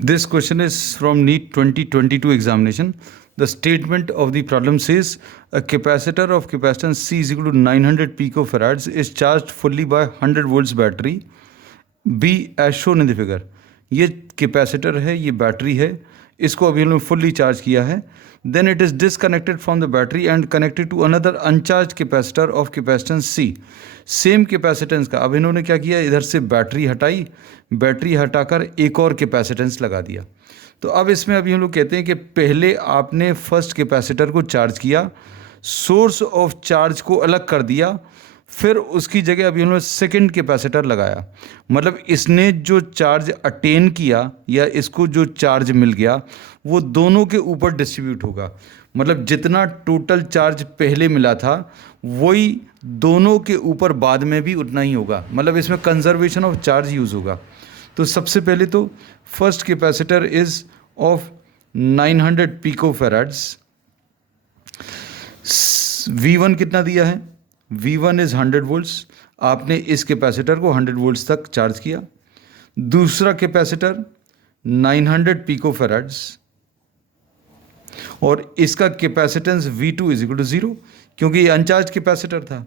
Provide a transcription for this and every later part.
This question is from NEET 2022 examination. The statement of the problem says a capacitor of capacitance C is equal to 900 picofarads is charged fully by 100 volts battery B as shown in the figure. ये capacitor है, ये battery है, इसको अभी हमने fully charge किया है. Then it is disconnected from the battery and connected to another uncharged capacitor of capacitance C. Same capacitance का अब इन्होंने क्या किया, इधर से बैटरी हटाई, बैटरी हटाकर एक और कैपेसिटेंस लगा दिया. तो अब इसमें अभी हम लोग कहते हैं कि पहले आपने फर्स्ट कैपेसिटर को चार्ज किया, सोर्स ऑफ चार्ज को अलग कर दिया, फिर उसकी जगह अभी उन्होंने सेकंड कैपेसिटर लगाया. मतलब इसने जो चार्ज अटेन किया या इसको जो चार्ज मिल गया वो दोनों के ऊपर डिस्ट्रीब्यूट होगा. मतलब जितना टोटल चार्ज पहले मिला था वही दोनों के ऊपर बाद में भी उतना ही होगा. मतलब इसमें कंजर्वेशन ऑफ चार्ज यूज़ होगा. तो सबसे पहले तो first capacitor is of 900 पिकोफैराड्स. V1 कितना दिया है, V1 इज़ 100 वोल्ट्स. आपने इस कैपेसिटर को 100 वोल्ट्स तक चार्ज किया. दूसरा कैपेसिटर 900 पिकोफैराड्स और इसका capacitance V2 is equal to 0 क्योंकि ये अनचार्ज कैपेसिटर था.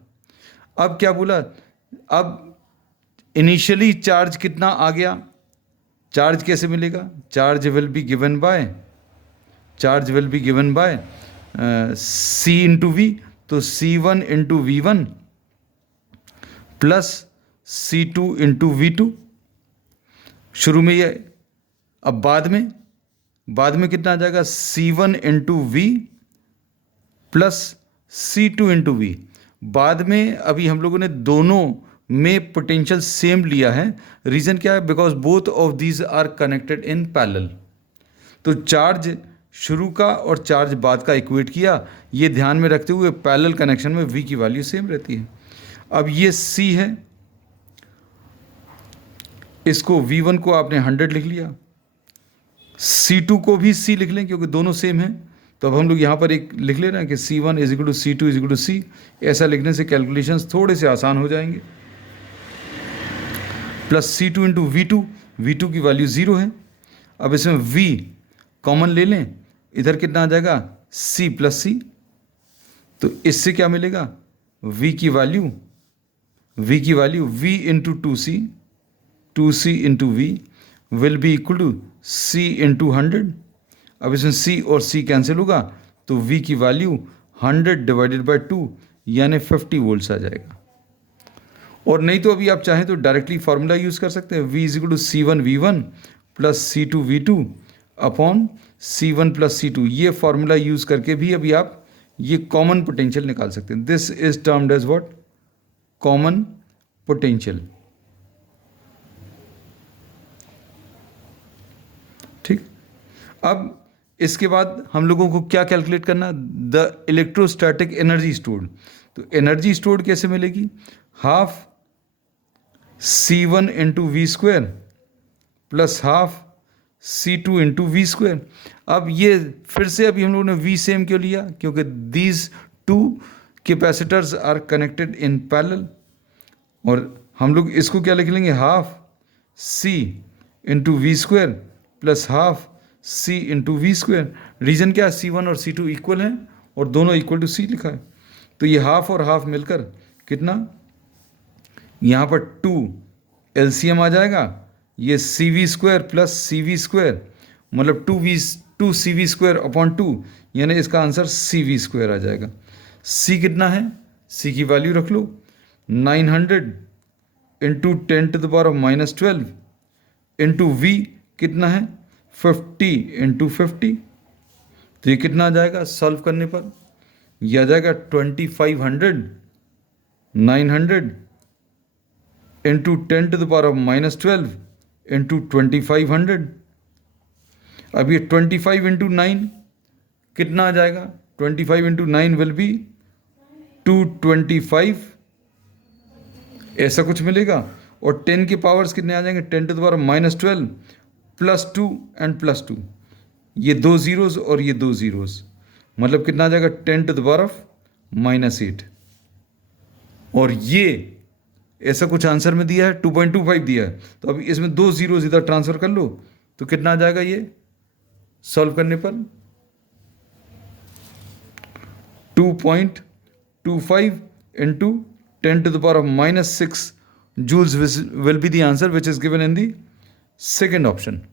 अब क्या बोला, अब इनिशियली चार्ज कितना आ गया, चार्ज कैसे मिलेगा, charge will be given by C into V. तो C1 into V1 plus C2 into V2 शुरू में ये. अब बाद में कितना आ जाएगा, C1 into V plus C2 into V. बाद में अभी हम लोगों ने दोनों में पोटेंशियल सेम लिया है. रीज़न क्या है, because both of these are connected in parallel. तो चार्ज शुरू का और चार्ज बाद का इक्वेट किया, ये ध्यान में रखते हुए पैरेलल कनेक्शन में V की वैल्यू सेम रहती है. अब ये C है, इसको V1 को आपने 100 लिख लिया, C2 को भी C लिख लें क्योंकि दोनों सेम हैं. तो अब हम लोग यहाँ पर एक लिख ले रहे हैं कि C1 is equal to C2 is equal to C. ऐसा लिखने से कैलकुलेशंस थोड़े से आसान हो जाएंगे. प्लस C2 इंटू V2 की वैल्यू 0 है. अब इसमें V कॉमन ले लें, इधर कितना आ जाएगा C प्लस C. तो इससे क्या मिलेगा, V की value V into 2C into V will be equal to C into 100. अब इसमें C और C कैंसिल होगा तो V की वैल्यू 100 डिवाइडेड बाई 2 यानी 50 वोल्ट्स आ जाएगा. और नहीं तो अभी आप चाहें तो डायरेक्टली फार्मूला यूज़ कर सकते हैं. V is equal to C1 V1 plus C2 V2 upon C1 plus C2. ये फार्मूला यूज़ करके भी अभी आप ये कॉमन पोटेंशियल निकाल सकते हैं. This is termed as what, common potential. ठीक. अब इसके बाद हम लोगों को क्या कैलकुलेट करना, द इलेक्ट्रोस्टैटिक एनर्जी स्टोर्ड. तो एनर्जी स्टोर्ड कैसे मिलेगी, half C1 into V square plus half C2 into V square. अब ये फिर से अभी हम लोगों ने V सेम क्यों लिया, क्योंकि these two capacitors are connected in parallel. और हम लोग इसको क्या लिख लेंगे, half C into V square plus half C into V square. Reason क्या है, C1 और C2 इक्वल हैं और दोनों इक्वल टू C लिखा है. तो ये हाफ और हाफ मिलकर कितना, यहाँ पर 2 LCM आ जाएगा. ये CV square plus CV square मतलब 2CV स्क्वायर अपॉन 2 यानी इसका आंसर CV स्क्वायर आ जाएगा. C कितना है, C की वैल्यू रख लो, 900 into 10 to the power of -12 into V कितना है 50 इंटू 50. तो ये कितना आ जाएगा सॉल्व करने पर, यह आ जाएगा 2500 900 into 10 to the power of -12 into 2500. अब ये 25 इंटू 9 कितना आ जाएगा, 25 इंटू 9 विल बी 225 ऐसा कुछ मिलेगा. और 10 के पावर्स कितने आ जाएंगे, 10 to the power -12 plus 2 and plus 2. ये 2 जीरोस और ये 2 जीरोस मतलब कितना आ जाएगा 10 टू द पावर ऑफ -8. और ये ऐसा कुछ आंसर में दिया है 2.25 दिया है. तो अब इसमें 2 जीरोस इधर ट्रांसफ़र कर लो तो कितना आ जाएगा ये सॉल्व करने पर 2.25 into 10 to the power of -6 joules will be the answer which is given in the second option.